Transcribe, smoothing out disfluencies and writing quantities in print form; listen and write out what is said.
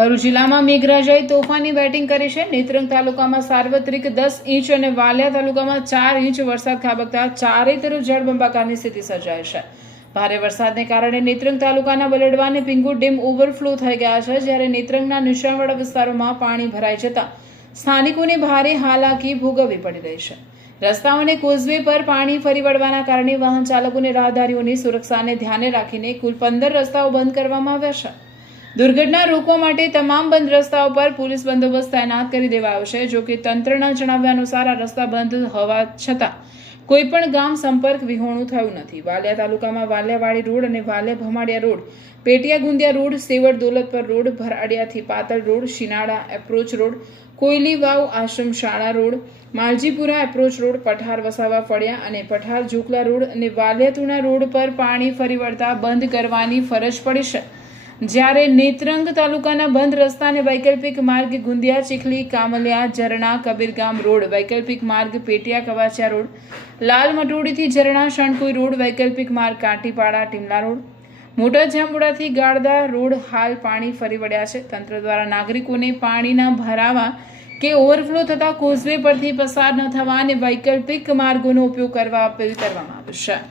ભરૂચ જિલ્લામાં મેઘરાજાએ તોફાની બેટિંગ કરી છે। નેત્રંગ તાલુકામાં સાર્વત્રિક 10 ઇંચ અને વાલિયા તાલુકામાં 4 ઇંચ વરસાદ ખાબકતા ચારે તરફ જળબંબાકારની સ્થિતિ સર્જાઈ છે। ભારે વરસાદને કારણે નેત્રંગ તાલુકાના બલડવા અને પિંગુર ડેમ ઓવરફ્લો થઈ ગયા છે, જ્યારે નેત્રંગના નીચાણવાળા વિસ્તારોમાં પાણી ભરાઈ જતા સ્થાનિકોને ભારે હાલાકી ભોગવવી પડી રહી છે। રસ્તાઓ અને કોઝવે પર પાણી ફરી વળવાના કારણે વાહન ચાલકો અને રાહદારીઓની સુરક્ષાને ધ્યાને રાખીને કુલ 15 રસ્તાઓ બંધ કરવામાં આવ્યા છે। દુર્ઘટના રોકવા માટે તમામ બંધ રસ્તાઓ પર પોલીસ બંદોબસ્ત તૈનાત કરી દેવાયો છે। જો કે તંત્રના જણાવ્યા અનુસાર આ રસ્તા બંધ હોવા છતાં કોઈપણ ગામ સંપર્ક વિહોણું થયું નથી। વાલિયા તાલુકામાં વાલિયાવાડી રોડ અને Valiya Bhamadiya road, Petiya Gundiya road, Sevad Dolatpar road, ભરાડિયાથી Patal road, Shinala approach road, Koyli Vav આશ્રમ શાળા road, Maljipura approach road, Pathar Vasava ફળિયા અને પઠાર ઝોકલા રોડ અને વાલિયાતુણા રોડ પર પાણી ફરી વળતા બંધ કરવાની ફરજ પડી છે, જ્યારે નેત્રંગ તાલુકાના બંધ રસ્તા અને વૈકલ્પિક માર્ગ ગુંદિયા ચીખલી કામલિયા ઝરણા કબીરગામ રોડ, વૈકલ્પિક માર્ગ પેટિયા કવાચિયા રોડ, લાલ મટોડીથી ઝરણા શણકોઈ રોડ, વૈકલ્પિક માર્ગ કાંટીપાડા ટીમલા રોડ, મોટા જાંબુડાથી ગાળદા રોડ હાલ પાણી ફરી વળ્યા છે। તંત્ર દ્વારા નાગરિકોને પાણીના ભરાવા કે ઓવરફ્લો થતા કોઝવે પરથી પસાર ન થવા અને વૈકલ્પિક માર્ગોનો ઉપયોગ કરવા અપીલ કરવામાં આવી છે।